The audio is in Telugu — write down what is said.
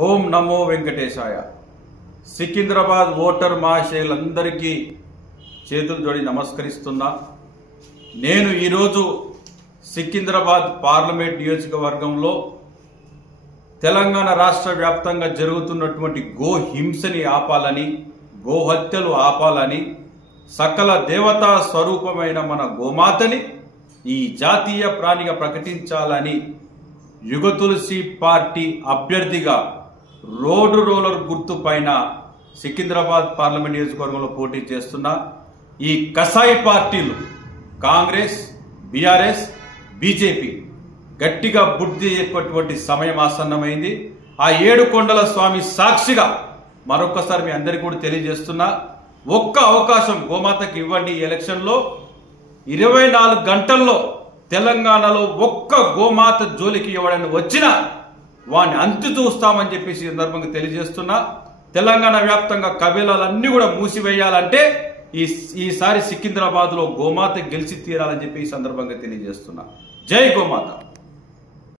ఓం నమో వెంకటేశాయ. సికింద్రాబాద్ ఓటర్ మహాశయులందరికీ చేతులు జోడి నమస్కరిస్తున్నా. నేను ఈరోజు సికింద్రాబాద్ పార్లమెంట్ నియోజకవర్గంలో తెలంగాణ రాష్ట్ర వ్యాప్తంగా జరుగుతున్నటువంటి గో హింసని ఆపాలని, గోహత్యలు ఆపాలని, సకల దేవతా స్వరూపమైన మన గోమాతని ఈ జాతీయ ప్రాణిగా ప్రకటించాలని యుగతులసి పార్టీ అభ్యర్థిగా రోడ్డు రోలర్ గుర్తు పైన సికింద్రాబాద్ పార్లమెంట్ నియోజకవర్గంలో పోటీ చేస్తున్నా. ఈ కసాయి పార్టీలు కాంగ్రెస్, బీఆర్ఎస్, బీజేపీ గట్టిగా బుద్ధి చెప్పేటువంటి సమయం ఆసన్నమైంది. ఆ ఏడుకొండల స్వామి సాక్షిగా మరొకసారి మీ అందరికీ కూడా తెలియజేస్తున్నా, ఒక్క అవకాశం గోమాతకి ఇవ్వండి. ఈ ఎలక్షన్లో 24 గంటల్లో తెలంగాణలో ఒక్క గోమాత జోలికి ఎవడైనా వచ్చినా వాడిని అంతు చూస్తామని చెప్పేసి సందర్భంగా తెలియజేస్తున్నా. తెలంగాణ వ్యాప్తంగా కబీలాలన్నీ కూడా మూసివేయాలంటే ఈసారి సికింద్రాబాద్ లో గోమాత గెలిచి తీరాలని చెప్పి ఈ సందర్భంగా తెలియజేస్తున్నా. జై గోమాత.